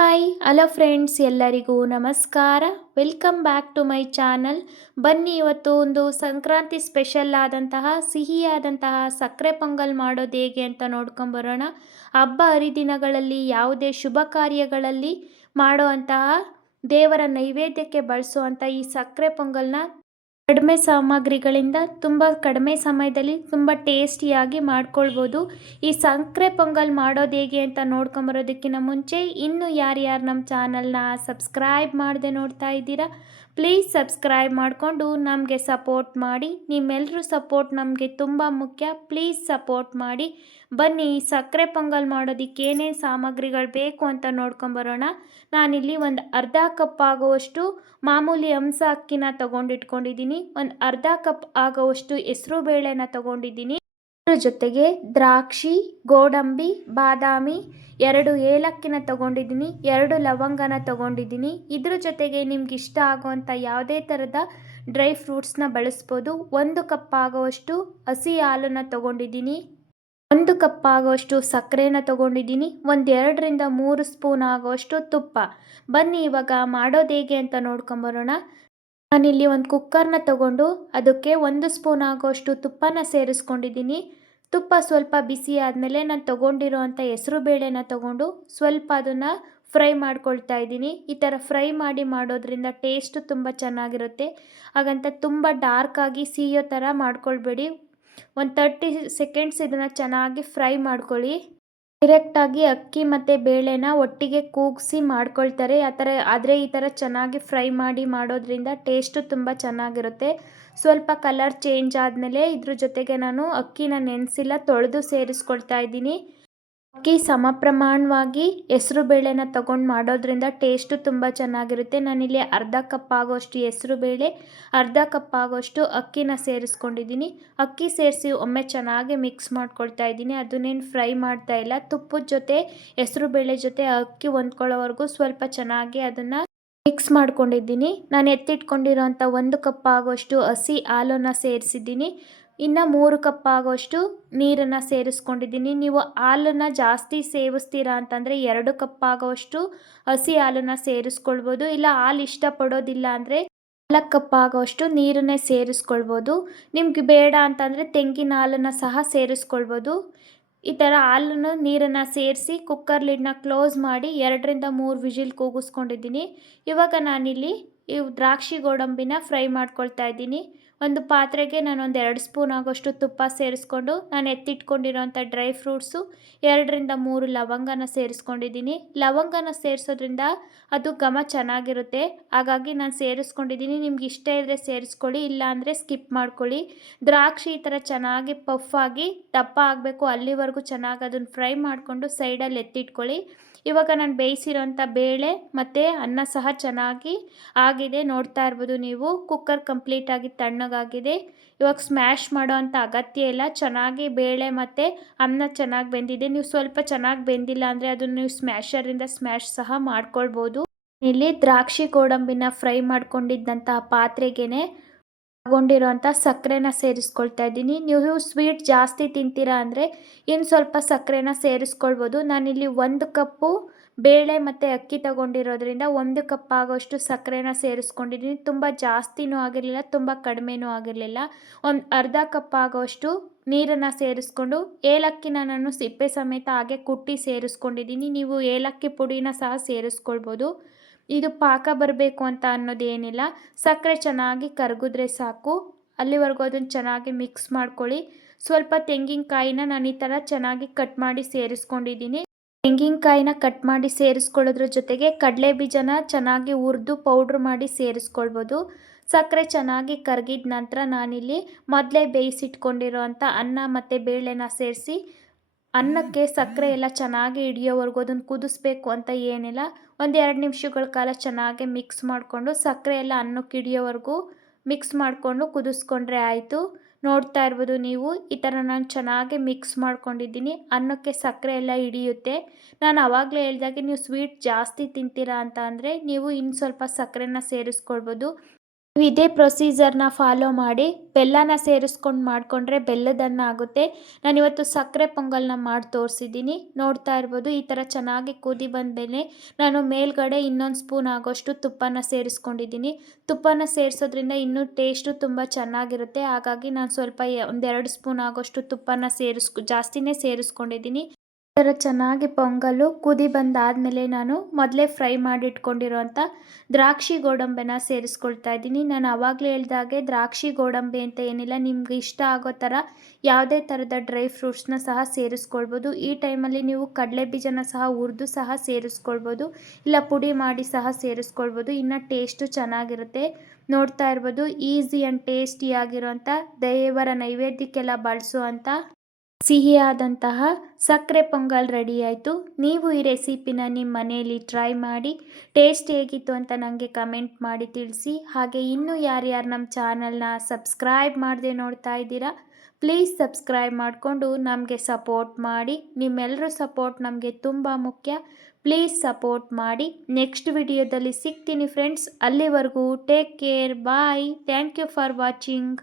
Hi hello friends, ಎಲ್ಲರಿಗೂ ನಮಸ್ಕಾರ. Welcome back to my channel. ಬನ್ನಿ, ಇವತ್ತು ಒಂದು ಸಂಕ್ರಾಂತಿ ಸ್ಪೆಷಲ್ ಆದಂತಹ ಸಿಹಿಯಾದಂತಹ ಸಕ್ಕರೆ ಪೊಂಗಲ್ ಮಾಡೋದು ಹೇಗೆ ಅಂತ ನೋಡ್ಕೊಂಬರೋಣ. ಹಬ್ಬ ಹರಿದಿನಗಳಲ್ಲಿ ಯಾವುದೇ ಶುಭ ಕಾರ್ಯಗಳಲ್ಲಿ ಮಾಡುವಂತಹ ದೇವರ ನೈವೇದ್ಯಕ್ಕೆ ಬಳಸುವಂಥ ಈ ಸಕ್ಕರೆ ಪೊಂಗಲ್ನ ಕಡಿಮೆ ಸಾಮಗ್ರಿಗಳಿಂದ ತುಂಬ ಕಡಿಮೆ ಸಮಯದಲ್ಲಿ ತುಂಬ ಟೇಸ್ಟಿಯಾಗಿ ಮಾಡ್ಕೊಳ್ಬೋದು. ಈ ಸಕ್ಕರೆ ಪೊಂಗಲ್ ಮಾಡೋದು ಹೇಗೆ ಅಂತ ನೋಡ್ಕೊಂಬರೋದಕ್ಕಿಂತ ಮುಂಚೆ ಇನ್ನೂ ಯಾರ್ಯಾರು ನಮ್ಮ ಚಾನಲ್ನ ಸಬ್ಸ್ಕ್ರೈಬ್ ಮಾಡದೆ ನೋಡ್ತಾ ಇದ್ದೀರಾ, ಪ್ಲೀಸ್ ಸಬ್ಸ್ಕ್ರೈಬ್ ಮಾಡಿಕೊಂಡು ನಮಗೆ ಸಪೋರ್ಟ್ ಮಾಡಿ. ನಿಮ್ಮೆಲ್ಲರೂ ಸಪೋರ್ಟ್ ನಮಗೆ ತುಂಬ ಮುಖ್ಯ. ಪ್ಲೀಸ್ ಸಪೋರ್ಟ್ ಮಾಡಿ. ಬನ್ನಿ, ಈ ಸಕ್ಕರೆ ಪೊಂಗಲ್ ಮಾಡೋದಕ್ಕೆ ಏನೇನು ಸಾಮಗ್ರಿಗಳು ಬೇಕು ಅಂತ ನೋಡ್ಕೊಂಬರೋಣ. ನಾನಿಲ್ಲಿ ಒಂದು ಅರ್ಧ ಕಪ್ ಆಗುವಷ್ಟು ಮಾಮೂಲಿ ಹಂಸ ಅಕ್ಕಿನ ತೊಗೊಂಡಿಟ್ಕೊಂಡಿದ್ದೀನಿ. ಒಂದು ಅರ್ಧ ಕಪ್ ಆಗುವಷ್ಟು ಹೆಸರು ಬೇಳೆನ ತೊಗೊಂಡಿದ್ದೀನಿ. ಅದ್ರ ಜೊತೆಗೆ ದ್ರಾಕ್ಷಿ, ಗೋಡಂಬಿ, ಬಾದಾಮಿ, 2 ಏಲಕ್ಕಿನ ತೊಗೊಂಡಿದ್ದೀನಿ, 2 ಲವಂಗನ ತೊಗೊಂಡಿದ್ದೀನಿ. ಇದ್ರ ಜೊತೆಗೆ ನಿಮ್ಗೆ ಇಷ್ಟ ಆಗುವಂಥ ಯಾವುದೇ ಥರದ ಡ್ರೈ ಫ್ರೂಟ್ಸ್ನ ಬಳಸ್ಬೋದು. 1 ಕಪ್ ಆಗುವಷ್ಟು ಹಸಿ ಹಾಲನ್ನು ತೊಗೊಂಡಿದ್ದೀನಿ, 1 ಕಪ್ ಆಗುವಷ್ಟು ಸಕ್ಕರೆನ ತೊಗೊಂಡಿದ್ದೀನಿ, 2ರಿಂದ 3 ಸ್ಪೂನ್ ಆಗುವಷ್ಟು ತುಪ್ಪ. ಬನ್ನಿ ಇವಾಗ ಮಾಡೋದು ಹೇಗೆ ಅಂತ ನೋಡ್ಕೊಂಬರೋಣ. ನಾನಿಲ್ಲಿ ಒಂದು ಕುಕ್ಕರ್ನ ತೊಗೊಂಡು ಅದಕ್ಕೆ 1 ಸ್ಪೂನ್ ಆಗುವಷ್ಟು ತುಪ್ಪನ ಸೇರಿಸ್ಕೊಂಡಿದ್ದೀನಿ. ತುಪ್ಪ ಸ್ವಲ್ಪ ಬಿಸಿ ಆದಮೇಲೆ ನಾನು ತೊಗೊಂಡಿರೋ ಅಂಥ ಹೆಸರು ಬೇಳೆನ ತೊಗೊಂಡು ಸ್ವಲ್ಪ ಅದನ್ನು ಫ್ರೈ ಮಾಡ್ಕೊಳ್ತಾ ಇದ್ದೀನಿ. ಈ ಥರ ಫ್ರೈ ಮಾಡೋದ್ರಿಂದ ಟೇಸ್ಟ್ ತುಂಬ ಚೆನ್ನಾಗಿರುತ್ತೆ. ಹಾಗಂತ ತುಂಬ ಡಾರ್ಕಾಗಿ ಸಿಹಿಯೋ ಥರ ಮಾಡ್ಕೊಳ್ಬೇಡಿ. ಒಂದು 30 ಸೆಕೆಂಡ್ಸ್ ಇದನ್ನು ಚೆನ್ನಾಗಿ ಫ್ರೈ ಮಾಡ್ಕೊಳ್ಳಿ. ಡೈರೆಕ್ಟಾಗಿ ಅಕ್ಕಿ ಮತ್ತು ಬೇಳೆನ ಒಟ್ಟಿಗೆ ಕೂಗಿಸಿ ಮಾಡ್ಕೊಳ್ತಾರೆ ಆದರೆ ಈ ಥರ ಚೆನ್ನಾಗಿ ಫ್ರೈ ಮಾಡೋದ್ರಿಂದ ಟೇಸ್ಟು ತುಂಬ ಚೆನ್ನಾಗಿರುತ್ತೆ. ಸ್ವಲ್ಪ ಕಲರ್ ಚೇಂಜ್ ಆದಮೇಲೆ ಇದ್ರ ಜೊತೆಗೆ ನಾನು ಅಕ್ಕಿನ ನೆನೆಸಿಲ್ಲ, ತೊಳೆದು ಸೇರಿಸ್ಕೊಳ್ತಾ ಇದ್ದೀನಿ. ಅಕ್ಕಿ ಸಮ ಪ್ರಮಾಣವಾಗಿ ಹೆಸರು ಬೇಳೆನ ತೊಗೊಂಡು ಮಾಡೋದ್ರಿಂದ ಟೇಸ್ಟು ತುಂಬ ಚೆನ್ನಾಗಿರುತ್ತೆ. ನಾನಿಲ್ಲಿ ಅರ್ಧ ಕಪ್ ಆಗೋಷ್ಟು ಹೆಸರು ಬೇಳೆ, ಅರ್ಧ ಕಪ್ ಆಗೋಷ್ಟು ಅಕ್ಕಿನ ಸೇರಿಸ್ಕೊಂಡಿದ್ದೀನಿ. ಅಕ್ಕಿ ಸೇರಿಸಿ ಒಮ್ಮೆ ಚೆನ್ನಾಗಿ ಮಿಕ್ಸ್ ಮಾಡ್ಕೊಳ್ತಾ ಇದ್ದೀನಿ. ಅದನ್ನೇನು ಫ್ರೈ ಮಾಡ್ತಾ ಇಲ್ಲ. ತುಪ್ಪದ ಜೊತೆ ಹೆಸರು ಬೇಳೆ ಜೊತೆ ಅಕ್ಕಿ ಹೊಂದ್ಕೊಳ್ಳೋವರೆಗೂ ಸ್ವಲ್ಪ ಚೆನ್ನಾಗಿ ಅದನ್ನು ಮಿಕ್ಸ್ ಮಾಡ್ಕೊಂಡಿದ್ದೀನಿ. ನಾನು ಎತ್ತಿಟ್ಕೊಂಡಿರೋಂಥ 1 ಕಪ್ ಆಗೋಷ್ಟು ಹಸಿ ಹಾಲನ್ನು ಸೇರಿಸಿದ್ದೀನಿ. ಇನ್ನು 3 ಕಪ್ ಆಗೋಷ್ಟು ನೀರನ್ನು ಸೇರಿಸ್ಕೊಂಡಿದ್ದೀನಿ. ನೀವು ಹಾಲನ್ನು ಜಾಸ್ತಿ ಸೇವಿಸ್ತೀರಾ ಅಂತಂದರೆ 2 ಕಪ್ ಆಗೋಷ್ಟು ಹಸಿ ಹಾಲನ್ನು ಸೇರಿಸ್ಕೊಳ್ಬೋದು. ಇಲ್ಲ ಹಾಲು ಇಷ್ಟಪಡೋದಿಲ್ಲ ಅಂದರೆ 4 ಕಪ್ ಆಗೋಷ್ಟು ನೀರನ್ನೇ ಸೇರಿಸ್ಕೊಳ್ಬೋದು. ನಿಮ್ಗೆ ಬೇಡ ಅಂತಂದರೆ ತೆಂಗಿನ ಹಾಲನ್ನು ಸಹ ಸೇರಿಸ್ಕೊಳ್ಬೋದು. ಈ ಥರ ಹಾಲನ್ನು ನೀರನ್ನು ಸೇರಿಸಿ ಕುಕ್ಕರ್ ಲಿಡ್ನ ಕ್ಲೋಸ್ ಮಾಡಿ 2ರಿಂದ 3 ವಿಜಿಲ್ ಕೂಗಿಸ್ಕೊಂಡಿದ್ದೀನಿ. ಇವಾಗ ನಾನಿಲ್ಲಿ ದ್ರಾಕ್ಷಿ ಗೋಡಂಬಿನ ಫ್ರೈ ಮಾಡ್ಕೊಳ್ತಾ ಇದ್ದೀನಿ. ಒಂದು ಪಾತ್ರೆಗೆ ನಾನೊಂದು 2 ಸ್ಪೂನ್ ಆಗೋಷ್ಟು ತುಪ್ಪ ಸೇರಿಸ್ಕೊಂಡು ನಾನು ಎತ್ತಿಟ್ಕೊಂಡಿರೋಂಥ ಡ್ರೈ ಫ್ರೂಟ್ಸು 2ರಿಂದ 3 ಲವಂಗನ ಸೇರಿಸ್ಕೊಂಡಿದ್ದೀನಿ. ಲವಂಗನ ಸೇರಿಸೋದ್ರಿಂದ ಅದು ಘಮ ಚೆನ್ನಾಗಿರುತ್ತೆ, ಹಾಗಾಗಿ ನಾನು ಸೇರಿಸ್ಕೊಂಡಿದ್ದೀನಿ. ನಿಮ್ಗೆ ಇಷ್ಟ ಇದ್ದರೆ ಸೇರಿಸ್ಕೊಳ್ಳಿ, ಇಲ್ಲ ಅಂದರೆ ಸ್ಕಿಪ್ ಮಾಡ್ಕೊಳ್ಳಿ. ದ್ರಾಕ್ಷಿ ಈ ಥರ ಚೆನ್ನಾಗಿ ಪಫ್ಫಾಗಿ ದಪ್ಪ ಆಗಬೇಕು, ಅಲ್ಲಿವರೆಗೂ ಚೆನ್ನಾಗಿ ಅದನ್ನು ಫ್ರೈ ಮಾಡಿಕೊಂಡು ಸೈಡಲ್ಲಿ ಎತ್ತಿಟ್ಕೊಳ್ಳಿ. ಇವಾಗ ನಾನು ಬೇಯಿಸಿರೋಂಥ ಬೇಳೆ ಮತ್ತು ಅನ್ನ ಸಹ ಚೆನ್ನಾಗಿ ಆಗಿದೆ, ನೋಡ್ತಾ ಇರ್ಬೋದು ನೀವು. ಕುಕ್ಕರ್ ಕಂಪ್ಲೀಟಾಗಿ ತಣ್ಣಗಾಗಿದೆ. ಇವಾಗ ಸ್ಮ್ಯಾಶ್ ಮಾಡೋ ಅಂಥ ಅಗತ್ಯ ಇಲ್ಲ. ಚೆನ್ನಾಗಿ ಬೇಳೆ ಮತ್ತು ಅನ್ನ ಚೆನ್ನಾಗಿ ಬೆಂದಿದೆ. ನೀವು ಸ್ವಲ್ಪ ಚೆನ್ನಾಗಿ ಬೆಂದಿಲ್ಲ ಅಂದರೆ ಅದನ್ನು ನೀವು ಸ್ಮ್ಯಾಶರಿಂದ ಸ್ಮ್ಯಾಶ್ ಸಹ ಮಾಡ್ಕೊಳ್ಬೋದು. ಇಲ್ಲಿ ದ್ರಾಕ್ಷಿ ಗೋಡಂಬಿನ ಫ್ರೈ ಮಾಡ್ಕೊಂಡಿದ್ದಂತಹ ಪಾತ್ರೆಗೇ ತಗೊಂಡಿರೋಂಥ ಸಕ್ಕರೆನ ಸೇರಿಸ್ಕೊಳ್ತಾ ಇದ್ದೀನಿ. ನೀವು ಸ್ವೀಟ್ ಜಾಸ್ತಿ ತಿಂತೀರಾ ಅಂದರೆ ಇನ್ನು ಸ್ವಲ್ಪ ಸಕ್ಕರೆನ ಸೇರಿಸ್ಕೊಳ್ಬೋದು. ನಾನಿಲ್ಲಿ 1 ಕಪ್ಪು ಬೇಳೆ ಮತ್ತು ಅಕ್ಕಿ ತಗೊಂಡಿರೋದ್ರಿಂದ 1 ಕಪ್ ಆಗೋಷ್ಟು ಸಕ್ಕರೆನ ಸೇರಿಸ್ಕೊಂಡಿದ್ದೀನಿ. ತುಂಬ ಜಾಸ್ತಿನೂ ಆಗಿರಲಿಲ್ಲ, ತುಂಬ ಕಡಿಮೆನೂ ಆಗಿರಲಿಲ್ಲ. ಒಂದು ಅರ್ಧ ಕಪ್ ಆಗೋಷ್ಟು ನೀರನ್ನು ಸೇರಿಸ್ಕೊಂಡು ಏಲಕ್ಕಿನ ನಾನು ಸಿಪ್ಪೆ ಸಮೇತ ಹಾಗೆ ಕುಟ್ಟಿ ಸೇರಿಸ್ಕೊಂಡಿದ್ದೀನಿ. ನೀವು ಏಲಕ್ಕಿ ಪುಡಿನ ಸಹ ಸೇರಿಸ್ಕೊಳ್ಬೋದು. ಇದು ಪಾಕ ಬರಬೇಕು ಅಂತ ಅನ್ನೋದೇನಿಲ್ಲ. ಸಕ್ಕರೆ ಚೆನ್ನಾಗಿ ಕರಗಿದ್ರೆ ಸಾಕು. ಅಲ್ಲಿವರೆಗೂ ಅದನ್ನು ಚೆನ್ನಾಗಿ ಮಿಕ್ಸ್ ಮಾಡ್ಕೊಳ್ಳಿ. ಸ್ವಲ್ಪ ತೆಂಗಿನಕಾಯಿನ ನಾನು ಈ ಥರ ಚೆನ್ನಾಗಿ ಕಟ್ ಮಾಡಿ ಸೇರಿಸ್ಕೊಂಡಿದ್ದೀನಿ. ತೆಂಗಿನಕಾಯಿನ ಕಟ್ ಮಾಡಿ ಸೇರಿಸ್ಕೊಳ್ಳೋದ್ರ ಜೊತೆಗೆ ಕಡಲೆ ಬೀಜನ ಚೆನ್ನಾಗಿ ಹುರಿದು ಪೌಡ್ರ್ ಮಾಡಿ ಸೇರಿಸ್ಕೊಳ್ಬೋದು. ಸಕ್ಕರೆ ಚೆನ್ನಾಗಿ ಕರಗಿದ ನಂತರ ನಾನಿಲ್ಲಿ ಮೊದಲೇ ಬೇಯಿಸಿಟ್ಕೊಂಡಿರೋ ಅಂಥ ಅನ್ನ ಮತ್ತು ಬೇಳೆನ ಸೇರಿಸಿ ಅನ್ನಕ್ಕೆ ಸಕ್ಕರೆ ಎಲ್ಲ ಚೆನ್ನಾಗಿ ಹಿಡಿಯೋವರೆಗೂ ಅದನ್ನು ಕುದಿಸ್ಬೇಕು ಅಂತ ಏನಿಲ್ಲ. ಒಂದು 2 ನಿಮಿಷಗಳ ಕಾಲ ಚೆನ್ನಾಗಿ ಮಿಕ್ಸ್ ಮಾಡಿಕೊಂಡು ಸಕ್ಕರೆ ಎಲ್ಲ ಅನ್ನಕ್ಕೆ ಹಿಡಿಯೋವರೆಗೂ ಮಿಕ್ಸ್ ಮಾಡಿಕೊಂಡು ಕುದಿಸ್ಕೊಂಡ್ರೆ ಆಯಿತು. ನೋಡ್ತಾ ಇರ್ಬೋದು ನೀವು, ಈ ಥರ ನಾನು ಚೆನ್ನಾಗಿ ಮಿಕ್ಸ್ ಮಾಡ್ಕೊಂಡಿದ್ದೀನಿ. ಅನ್ನಕ್ಕೆ ಸಕ್ಕರೆ ಎಲ್ಲ ಹಿಡಿಯುತ್ತೆ. ನಾನು ಆವಾಗಲೇ ಹೇಳ್ದಾಗೆ ನೀವು ಸ್ವೀಟ್ ಜಾಸ್ತಿ ತಿಂತೀರಾ ಅಂತ ಅಂದರೆ ನೀವು ಇನ್ನು ಸ್ವಲ್ಪ ಸಕ್ಕರೆನ ಸೇರಿಸ್ಕೊಳ್ಬೋದು. ನೀವು ಇದೇ ಪ್ರೊಸೀಜರ್ನ ಫಾಲೋ ಮಾಡಿ ಬೆಲ್ಲನ ಸೇರಿಸ್ಕೊಂಡು ಮಾಡಿಕೊಂಡ್ರೆ ಬೆಲ್ಲದನ್ನ ಆಗುತ್ತೆ. ನಾನಿವತ್ತು ಸಕ್ಕರೆ ಪೊಂಗಲ್ನ ಮಾಡಿ ತೋರಿಸಿದ್ದೀನಿ. ನೋಡ್ತಾ ಇರ್ಬೋದು ಈ ಥರ ಚೆನ್ನಾಗಿ ಕುದಿ ಬಂದಮೇಲೆ ನಾನು ಮೇಲ್ಗಡೆ ಇನ್ನೊಂದು ಸ್ಪೂನ್ ಆಗೋಷ್ಟು ತುಪ್ಪನ ಸೇರಿಸ್ಕೊಂಡಿದ್ದೀನಿ. ತುಪ್ಪನ ಸೇರಿಸೋದ್ರಿಂದ ಇನ್ನೂ ಟೇಸ್ಟು ತುಂಬ ಚೆನ್ನಾಗಿರುತ್ತೆ. ಹಾಗಾಗಿ ನಾನು ಸ್ವಲ್ಪ ಒಂದೆರಡು ಸ್ಪೂನ್ ಆಗೋಷ್ಟು ತುಪ್ಪನ ಜಾಸ್ತಿನೇ ಸೇರಿಸ್ಕೊಂಡಿದ್ದೀನಿ. ಈ ಥರ ಚೆನ್ನಾಗಿ ಪೊಂಗಲ್ಲು ಕುದಿ ಬಂದಾದಮೇಲೆ ನಾನು ಮೊದಲೇ ಫ್ರೈ ಮಾಡಿಟ್ಕೊಂಡಿರೋಂಥ ದ್ರಾಕ್ಷಿ ಗೋಡಂಬಿನ ಸೇರಿಸ್ಕೊಳ್ತಾ ಇದ್ದೀನಿ. ನಾನು ಆವಾಗಲೇ ಹೇಳ್ದಾಗೆ ದ್ರಾಕ್ಷಿ ಗೋಡಂಬಿ ಅಂತ ಏನಿಲ್ಲ, ನಿಮ್ಗೆ ಇಷ್ಟ ಆಗೋ ಥರ ಯಾವುದೇ ಥರದ ಡ್ರೈ ಫ್ರೂಟ್ಸ್ನ ಸಹ ಸೇರಿಸ್ಕೊಳ್ಬೋದು. ಈ ಟೈಮಲ್ಲಿ ನೀವು ಕಡಲೆ ಬೀಜನ ಸಹ ಹುರಿದು ಸಹ ಸೇರಿಸ್ಕೊಳ್ಬೋದು, ಇಲ್ಲ ಪುಡಿ ಮಾಡಿ ಸಹ ಸೇರಿಸ್ಕೊಳ್ಬೋದು. ಇನ್ನು ಟೇಸ್ಟು ಚೆನ್ನಾಗಿರುತ್ತೆ. ನೋಡ್ತಾ ಇರ್ಬೋದು ಈಸಿ ಆ್ಯಂಡ್ ಟೇಸ್ಟಿಯಾಗಿರೋಂಥ ದೇವರ ನೈವೇದ್ಯಕ್ಕೆಲ್ಲ ಬಳಸುವಂಥ ಸಿಹಿಯಾದಂತಹ ಸಕ್ಕರೆ ಪೊಂಗಲ್ ರೆಡಿ ಆಯಿತು. ನೀವು ಈ ರೆಸಿಪಿನ ನಿಮ್ಮ ಮನೆಯಲ್ಲಿ ಟ್ರೈ ಮಾಡಿ ಟೇಸ್ಟ್ ಹೇಗಿತ್ತು ಅಂತ ನನಗೆ ಕಮೆಂಟ್ ಮಾಡಿ ತಿಳಿಸಿ. ಹಾಗೆ ಇನ್ನೂ ಯಾರ್ಯಾರು ನಮ್ಮ ಚಾನಲ್ನ ಸಬ್ಸ್ಕ್ರೈಬ್ ಮಾಡದೆ ನೋಡ್ತಾ ಇದ್ದೀರಾ, ಪ್ಲೀಸ್ ಸಬ್ಸ್ಕ್ರೈಬ್ ಮಾಡಿಕೊಂಡು ನಮಗೆ ಸಪೋರ್ಟ್ ಮಾಡಿ. ನಿಮ್ಮೆಲ್ಲರ ಸಪೋರ್ಟ್ ನಮಗೆ ತುಂಬ ಮುಖ್ಯ. ಪ್ಲೀಸ್ ಸಪೋರ್ಟ್ ಮಾಡಿ. ನೆಕ್ಸ್ಟ್ ವಿಡಿಯೋದಲ್ಲಿ ಸಿಗ್ತೀನಿ ಫ್ರೆಂಡ್ಸ್. ಅಲ್ಲಿವರೆಗೂ take care, bye. Thank you for watching.